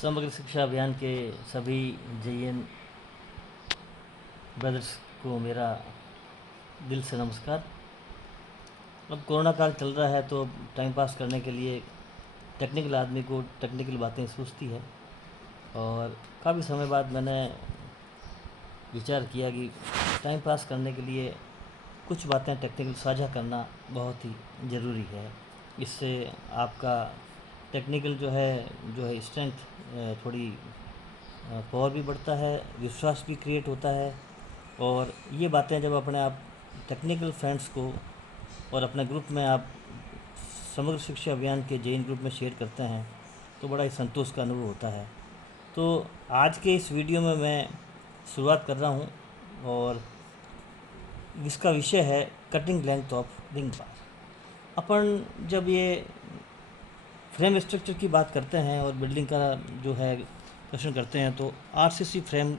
समग्र शिक्षा अभियान के सभी जेईएन ब्रदर्स को मेरा दिल से नमस्कार। अब कोरोना काल चल रहा है तो टाइम पास करने के लिए टेक्निकल आदमी को टेक्निकल बातें सूझती है और काफ़ी समय बाद मैंने विचार किया कि टाइम पास करने के लिए कुछ बातें टेक्निकल साझा करना बहुत ही ज़रूरी है। इससे आपका टेक्निकल जो है स्ट्रेंथ थोड़ी पावर भी बढ़ता है, विश्वास भी क्रिएट होता है। और ये बातें जब अपने आप टेक्निकल फ्रेंड्स को और अपने ग्रुप में आप समग्र शिक्षा अभियान के जेईएन ग्रुप में शेयर करते हैं तो बड़ा ही संतोष का अनुभव होता है। तो आज के इस वीडियो में मैं शुरुआत कर रहा हूँ और जिसका विषय है कटिंग लेंथ ऑफ रिंग बार। अपन जब ये फ्रेम स्ट्रक्चर की बात करते हैं और बिल्डिंग का जो है प्रश्न करते हैं तो आरसीसी फ्रेम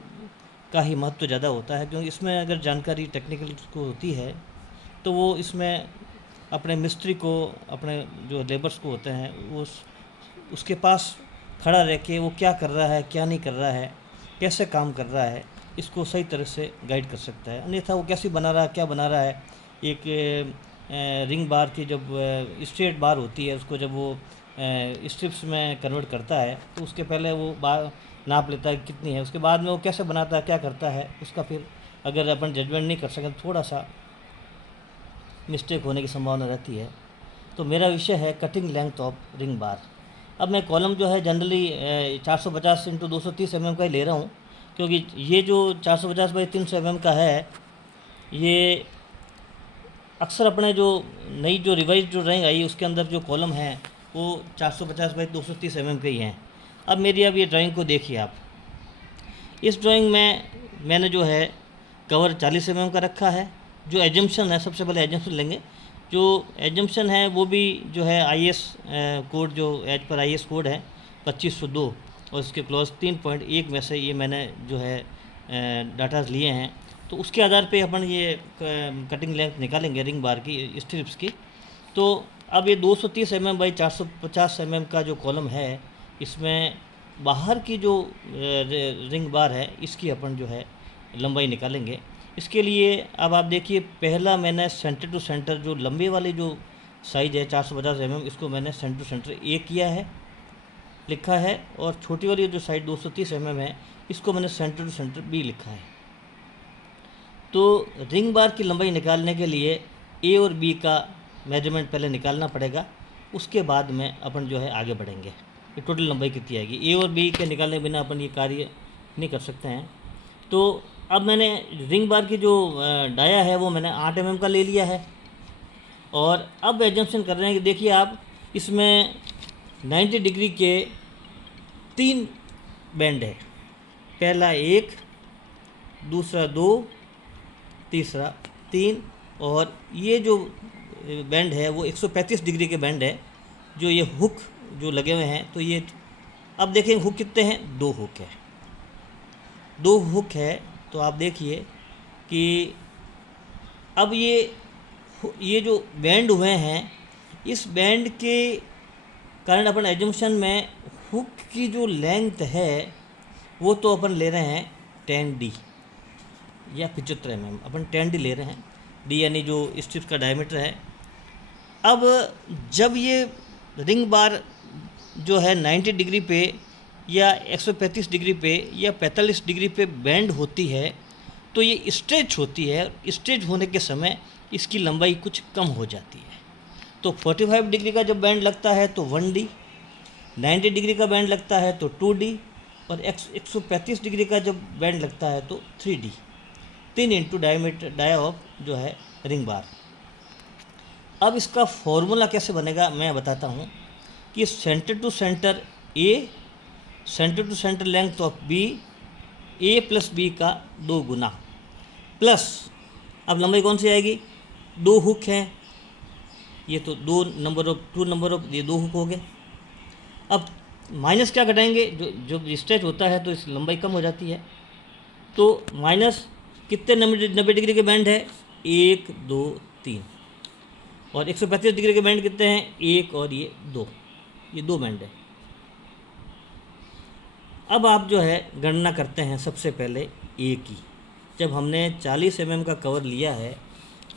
का ही महत्व ज़्यादा होता है, क्योंकि इसमें अगर जानकारी टेक्निकल को होती है तो वो इसमें अपने मिस्त्री को, अपने जो लेबर्स को होते हैं, वो उसके पास खड़ा रह के वो क्या कर रहा है, क्या नहीं कर रहा है, कैसे काम कर रहा है, इसको सही तरह से गाइड कर सकता है। अन्यथा वो कैसे बना रहा है, क्या बना रहा है। एक रिंग बार की जब स्ट्रेट बार होती है, उसको जब वो स्ट्रिप्स में कन्वर्ट करता है तो उसके पहले वो बार नाप लेता है कितनी है, उसके बाद में वो कैसे बनाता है, क्या करता है, उसका फिर अगर अपन जजमेंट नहीं कर सकें तो थोड़ा सा मिस्टेक होने की संभावना रहती है। तो मेरा विषय है कटिंग लेंथ ऑफ रिंग बार। अब मैं कॉलम जो है जनरली 450 × 230 mm का ही ले रहा हूँ, क्योंकि ये जो 450 × 300 mm का है, ये अक्सर अपने जो नई जो रिवाइज जो ड्राइंग आई उसके अंदर जो कॉलम है वो 450 × 230 mm के ही हैं। अब ये ड्राइंग को देखिए आप। इस ड्राइंग में मैंने जो है कवर 40 mm का रखा है। जो एजम्पशन है, सबसे पहले एजम्पशन लेंगे। जो एजम्पशन है वो भी जो है IS कोड, जो एज पर IS कोड है 2502 और इसके क्लॉज 3.1 में से ये मैंने जो है डाटा लिए हैं। तो उसके आधार पे अपन ये कटिंग लेंथ निकालेंगे रिंग बार की, स्ट्रिप्स की। तो अब ये 230 mm बाई 450 mm का जो कॉलम है, इसमें बाहर की जो रिंग बार है इसकी अपन जो है लंबाई निकालेंगे। इसके लिए अब आप देखिए, पहला मैंने सेंटर टू सेंटर जो लंबे वाली जो साइज़ है 450 mm, इसको मैंने सेंटर टू सेंटर A किया है, लिखा है। और छोटी वाली जो साइड 230 mm है, इसको मैंने सेंटर टू सेंटर B लिखा है। तो रिंग बार की लंबाई निकालने के लिए A और B का मेजरमेंट पहले निकालना पड़ेगा, उसके बाद में अपन जो है आगे बढ़ेंगे। ये टोटल लंबाई कितनी आएगी, A और B के निकालने बिना अपन ये कार्य नहीं कर सकते हैं। तो अब मैंने रिंग बार की जो डाया है वो मैंने 8 mm का ले लिया है। और अब एजम्पशन कर रहे हैं कि देखिए आप, इसमें 90 डिग्री के 3 बैंड है। पहला 1, दूसरा 2, तीसरा 3, और ये जो बैंड है वो 135 डिग्री के बैंड है। जो ये हुक जो लगे हुए हैं, तो ये अब देखें हुक कितने हैं, 2 हुक है, 2 हुक है। तो आप देखिए कि अब ये जो बैंड हुए हैं, इस बैंड के कारण अपन एजम्पशन में हुक की जो लेंथ है वो तो अपन ले रहे हैं 10D या 75 mm, अपन 10D ले रहे हैं। D यानी जो स्ट्रिप का डायमीटर है। अब जब ये रिंग बार जो है 90 डिग्री पे या 135 डिग्री पे या 45 डिग्री पे बैंड होती है तो ये स्ट्रेच होती है। स्ट्रेच होने के समय इसकी लंबाई कुछ कम हो जाती है। तो 45 डिग्री का जब बैंड लगता है तो 1D, 90 डिग्री का बैंड लगता है तो 2D, और 135 डिग्री का जब बैंड लगता है तो 3D, 3 इंटू डाया ऑफ जो है रिंग बार। अब इसका फॉर्मूला कैसे बनेगा मैं बताता हूँ कि centre to centre A, centre to centre length of B, A plus B का 2 गुना, प्लस अब लंबाई कौन सी आएगी, 2 हुक हैं, ये तो 2 नंबर ऑफ ये 2 हुक हो गए। अब माइनस क्या घटाएंगे, जो स्ट्रेच होता है तो इस लंबाई कम हो जाती है। तो माइनस कितने 90 डिग्री के बैंड है, 1, 2, 3, और 135 डिग्री के बैंड कितने हैं, 1 और ये 2, ये 2 बैंड है। अब आप जो है गणना करते हैं सबसे पहले ए की। जब हमने 40 mm का कवर लिया है,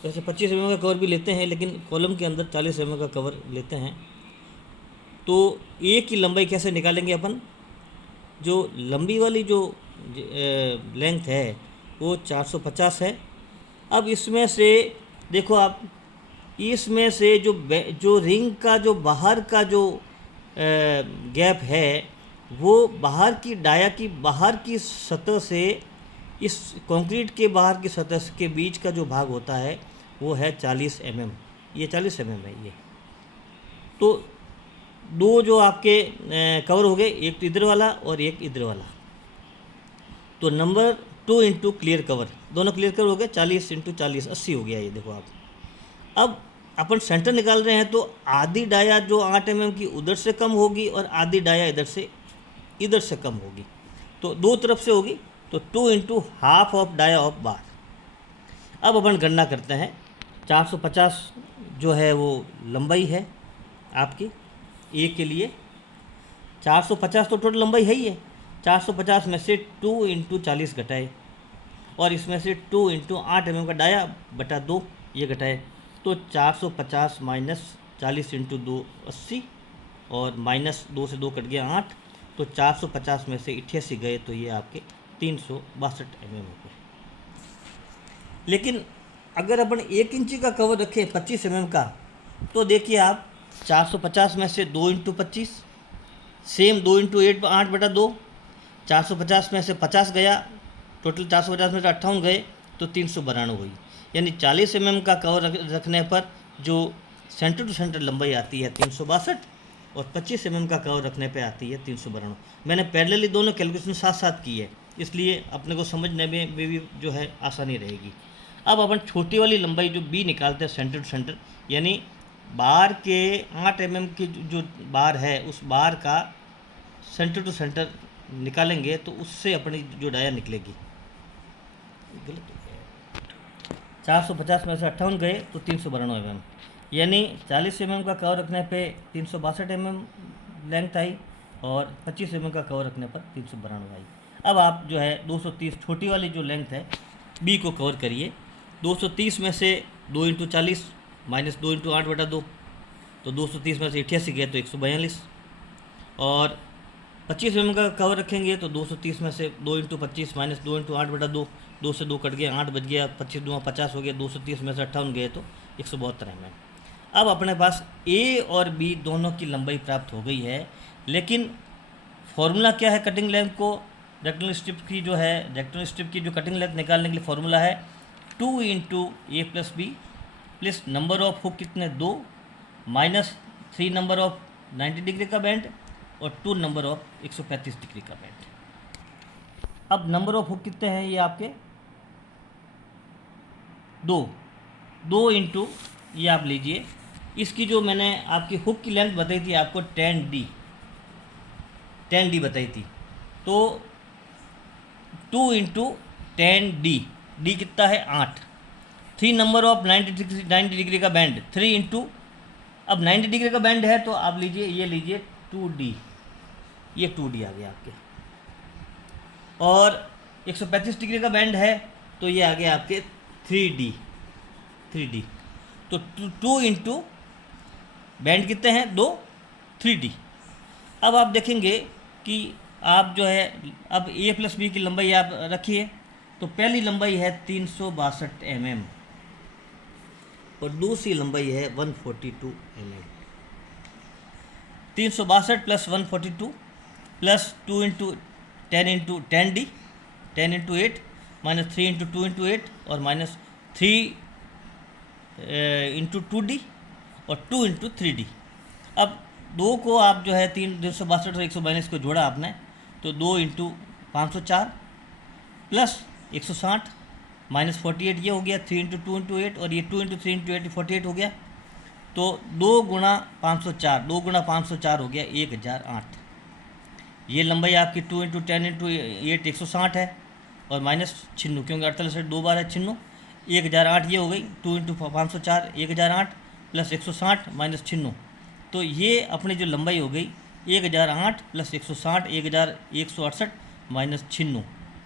वैसे 25 mm का कवर भी लेते हैं, लेकिन कॉलम के अंदर 40 mm का कवर लेते हैं, तो ए की लंबाई कैसे निकालेंगे अपन? जो लंबी वाली जो लेंथ है वो 450 है। अब इसमें से देखो आप, इसमें से जो रिंग का जो बाहर का जो गैप है, वो बाहर की डाया की बाहर की सतह से इस कंक्रीट के बाहर की सतह के बीच का जो भाग होता है वो है 40 mm। ये 40 mm है ये। तो दो जो आपके कवर हो गए, एक तो इधर वाला और एक इधर वाला। तो नंबर 2 इंटू क्लियर कवर, दोनों क्लियर कवर हो गए, 40 इंटू 40 80 हो गया ये। देखो आप, अब अपन सेंटर निकाल रहे हैं, तो आधी डाया जो 8 mm की उधर से कम होगी और आधी डाया इधर से कम होगी, तो दो तरफ से होगी। तो 2 into half of dia of bar. अब अपन गणना करते हैं। 450 जो है वो लंबाई है आपकी ए के लिए। 450 तो टोटल लंबाई है ही है। 450 में से 2 इंटू 40 घटाए, और इसमें से 2 इंटू 8 mm का डाया बटा 2 ये घटाए, तो 450 माइनस 40 इंटू 2 80, और माइनस 2 से 2 कट गया 8, तो 450 में से 88 गए, तो ये आपके 362 mm हो गए। लेकिन अगर अपन 1 इंची का कवर रखें 25 mm का, तो देखिए आप 450 में से 2 इंटू 25, सेम 2 इंटू 8 बटा 2, 450 में से 50 गया, टोटल 450 में से 58 गए, तो 392 हुई। यानी 40 mm का कवर रखने पर जो सेंटर टू सेंटर लंबाई आती है 362, और 25 mm का कवर रखने पे आती है 392। मैंने पैरेलली दोनों कैलकुलेशन साथ साथ की है, इसलिए अपने को समझने में भी जो है आसानी रहेगी। अब अपन छोटी वाली लंबाई जो बी निकालते हैं सेंटर टू सेंटर, यानी बार के 8 mm की जो बार है उस बार का सेंटर टू सेंटर निकालेंगे, तो उससे अपनी जो डाया निकलेगी। गलत 450 में से 58 गए, तो 392 mm, यानी 40 mm का कवर रखने पे 362 mm लेंथ आई, और 25 mm का कवर रखने पर 392 आई। अब आप जो है 230 छोटी वाली जो लेंथ है बी को कवर करिए। 230 में से 2 इंटू 40 माइनस 2 इंटू 8 बटा 2, तो 230 में से 88 गए, तो 142, और 25 mm का कवर रखेंगे, तो 230 में से 2 इंटू 25 माइनस 2 इंटू 8 बटा 2, 2 से 2 कट गया, 8 बच गया, 25 दूँ 50 हो गया, 230 में से 58 गए, तो 172 mm। अब अपने पास ए और बी दोनों की लंबाई प्राप्त हो गई है, लेकिन फॉर्मूला क्या है कटिंग लेंथ को, रेक्टेंगल स्ट्रिप की जो कटिंग लेंथ निकालने के लिए फॉर्मूला है 2 into A plus B plus number of hook कितने 2, माइनस 3 नंबर ऑफ 90 डिग्री का बैंड, और 2 नंबर ऑफ 135 डिग्री का बैंड। अब नंबर ऑफ हुक कितने हैं ये आपके 2 इंटू ये आप लीजिए, इसकी जो मैंने आपकी हुक की लेंथ बताई थी आपको 10D बताई थी, तो 2 इंटू 10D, डी कितना है 8, 3 नंबर ऑफ 90 डिग्री का बैंड 3 इंटू, अब 90 डिग्री का बैंड है तो आप लीजिए ये लीजिए 2D, ये 2D आ गया आपके, और 135 डिग्री का बैंड है तो ये आ गया आपके 3D। तो 2 इंटू बैंड कितने हैं 2, 3D। अब आप देखेंगे कि आप जो है अब ए प्लस बी की लंबाई आप रखिए, तो पहली लंबाई है 362 mm और दूसरी लंबाई है 142 mm। 362 plus 142 plus 2 into 10 into 10D, 10 into 8 minus 3 into 2 into 8, और माइनस 3 इंटू 2D, और 2 इंटू 3D। अब दो को आप जो है 362 और 142 को जोड़ा आपने, तो 2 इंटू 504 प्लस 160 माइनस 48 ये हो गया, 3 इंटू 2 इंटू 8, और ये 2 इंटू 3 इंटू 8 48 हो गया, तो 2 गुणा 504 2 गुणा 504 हो गया 1008। ये लंबाई आपकी 2 इंटू 10 इंटू 8 160 है, और माइनस 96 क्योंकि 48 2 बार है 96, 1008 ये हो गई, 2 इंटू 504 1008 प्लस 160 माइनस 96, तो ये अपनी जो लंबाई हो गई 1008 प्लस 160 1168 माइनस 96,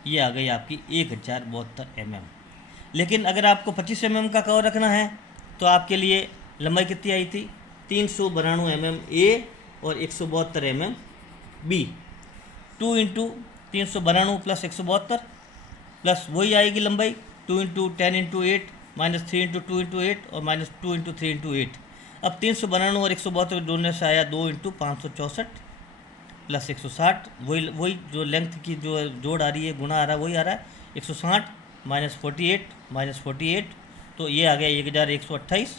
ये आ गई आपकी 1072 mm। लेकिन अगर आपको 25 mm का कवर रखना है तो आपके लिए लंबाई कितनी आई थी, 392 mm ए और 172 mm B. 2 into 392 plus 172 plus वही आएगी लंबाई 2 into 10 into 8 minus 3 into 2 into 8 और माइनस 2 इंटू 3 इंटू 8। अब 392 और 172 जोड़ने से आया 2 इंटू 564 प्लस 160, वही जो लेंथ की जो जोड़ आ रही है, गुना आ रहा है, वही आ रहा है 160 माइनस 48, तो ये आ गया 1128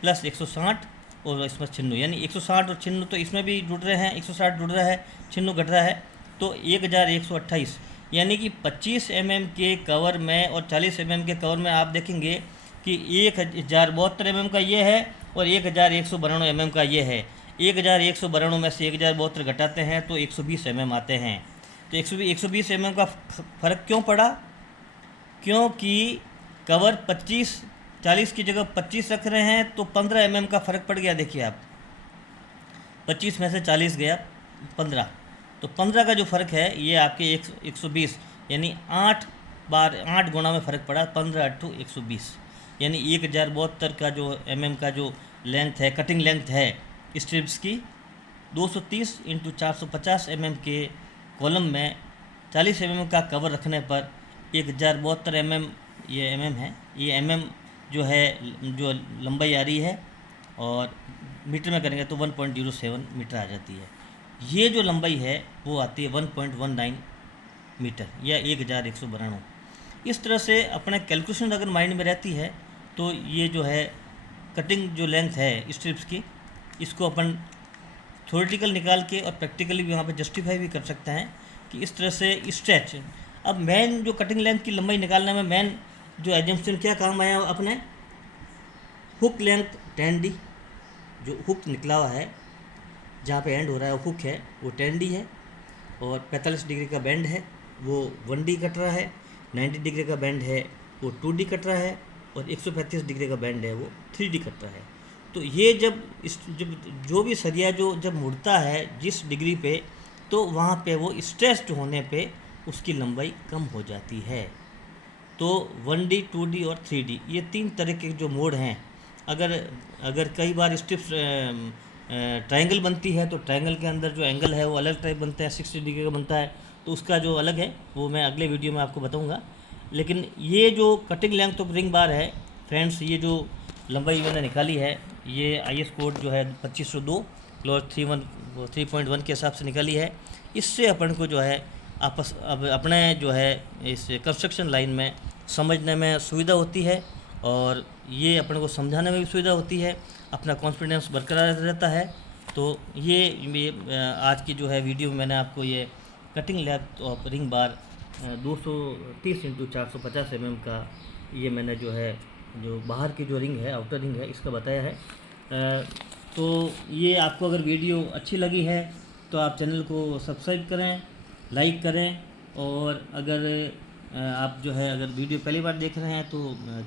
प्लस 160 और इसमें 96, यानी 160 और 96 तो इसमें भी जुड़ रहे हैं, 160 जुड़ रहा है, 96 घट रहा है, तो 1128, यानी कि 25 mm के कवर में और 40 mm के कवर में आप देखेंगे कि 1072 mm का ये है और 1192 mm का ये है। 1192 में से 1072 घटाते हैं तो 120 mm आते हैं। तो 120 mm का फ़र्क क्यों पड़ा? क्योंकि कवर 40 की जगह 25 रख रहे हैं तो 15 mm का फ़र्क पड़ गया। देखिए आप, 25 में से 40 गया 15, तो 15 का जो फ़र्क है ये आपके 120, यानी 8 गुना में फ़र्क पड़ा, 15 × 120, यानी 1072 का जो mm का जो लेंथ है, कटिंग लेंथ है स्ट्रिप्स की, 230 × 450 mm के कॉलम में 40 mm का कवर रखने पर 1072 mm ये mm है, ये mm जो है जो लंबाई आ रही है, और मीटर में करेंगे तो 1.07 मीटर आ जाती है। ये जो लंबाई है वो आती है 1.19 मीटर या 1192। इस तरह से अपने कैलकुलेशन अगर माइंड में रहती है तो ये जो है कटिंग जो लेंथ है स्ट्रिप्स की, इसको अपन थ्योरेटिकल निकाल के और प्रैक्टिकली भी वहाँ पे जस्टिफाई भी कर सकते हैं कि इस तरह से स्ट्रेच। अब मेन जो कटिंग लेंथ की लंबाई निकालने में मेन जो एजम्पशन क्या काम आया अपने, हुक लेंथ 10D, जो हुक निकला हुआ है जहाँ पे एंड हो रहा है हुक है वो 10D है, और 45 डिग्री का बेंड है वो 1D कट रहा है, 90 डिग्री का बेंड है वो 2D कट रहा है, और 135 डिग्री का बेंड है वो 3D कट रहा है। तो ये जब जो भी सरिया जब मुड़ता है जिस डिग्री पे, तो वहाँ पे वो स्ट्रेस्ड होने पे उसकी लंबाई कम हो जाती है। तो 1D, 2D और 3D ये 3 तरह के जो मोड हैं। अगर कई बार स्ट्रिप्स ट्रायंगल बनती है तो ट्रायंगल के अंदर जो एंगल है वो अलग टाइप बनता है, 60 डिग्री का बनता है, तो उसका जो अलग है वो मैं अगले वीडियो में आपको बताऊंगा। लेकिन ये जो कटिंग लेंथ ऑफ रिंग बार है फ्रेंड्स, ये जो लंबाई मैंने निकाली है ये IS कोड जो है 2502 क्लॉज 3.1 के हिसाब से निकाली है। इससे अपन को जो है अपने जो है इस कंस्ट्रक्शन लाइन में समझने में सुविधा होती है, और ये अपन को समझाने में भी सुविधा होती है, अपना कॉन्फिडेंस बरकरार रहता है। तो ये आज की जो है वीडियो में मैंने आपको ये cutting length of ring bar 230 × 450 mm का ये मैंने जो बाहर की जो रिंग है, आउटर रिंग है, इसका बताया है। तो ये आपको अगर वीडियो अच्छी लगी है तो आप चैनल को सब्सक्राइब करें, लाइक करें, और अगर आप जो है अगर वीडियो पहली बार देख रहे हैं तो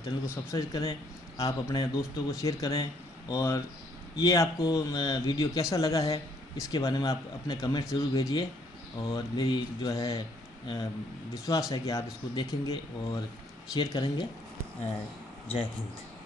चैनल को सब्सक्राइब करें, आप अपने दोस्तों को शेयर करें, और ये आपको वीडियो कैसा लगा है इसके बारे में आप अपने कमेंट्स ज़रूर भेजिए, और मेरी जो है विश्वास है कि आप इसको देखेंगे और शेयर करेंगे। जय हिंद।